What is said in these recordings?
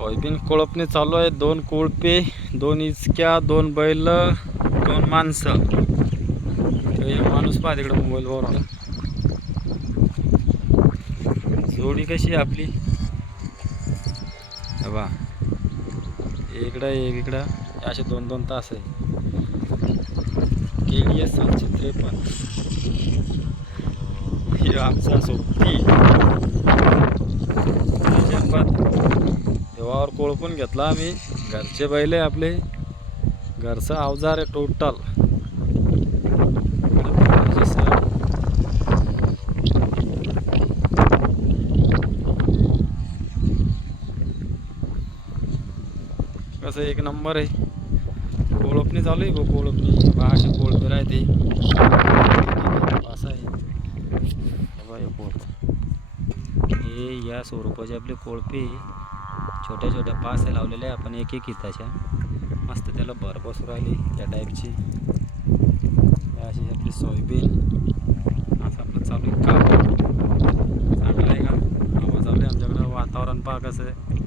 Soybean कोळपणे चालू आहे. दोन कोळपे दोन इचक्या दोन बैल दोन माणसं. माणूस पाहा तिकडे मोबाईलवर जोडी कशी आहे आपली? बा इकडं एक इकडं. असे दोन दोन तास आहे. केली आहे सातशे त्रेपन्न. हे आमचा सोबती. देवावर कोळपून घेतला आम्ही. घरचे बैल आहे आपले. घरचं अवजार आहे टोटल कसं एक नंबर आहे. कोळपणी चालू आहे गो कोळपणी. असे कोळपे राहते असं आहे. हे या स्वरूपाचे आपले कोळपे. छोट्या छोट्या पास लावलेले आहे. आपण एक एक हिताच्या मस्त त्याला भर बसू राहिली त्या टाईपची. अशी आपली सोयाबीन. असं आपलं चालू आहे चांगलं आहे का? आवाज चालू आहे आमच्याकडं. वातावरण पहा कसं आहे.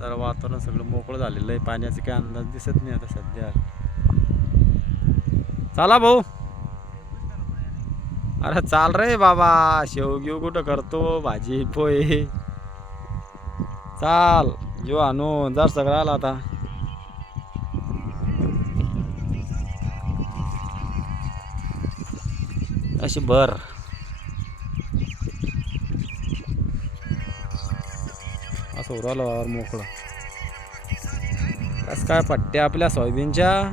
तर वातावरण सगळं मोकळं झालेलं आहे. पाण्याचं काही अंदाज दिसत नाही आता सध्या. चला भाऊ. अरे चाल रे बाबा. शेव घेऊ कुठं करतो? भाजी पोहे. चाल जो आणू जर सगळं आला आता. अशी भर. असं उरालं वावर मोकळं. कस काय पट्ट्या आपल्या सोयाबीनच्या?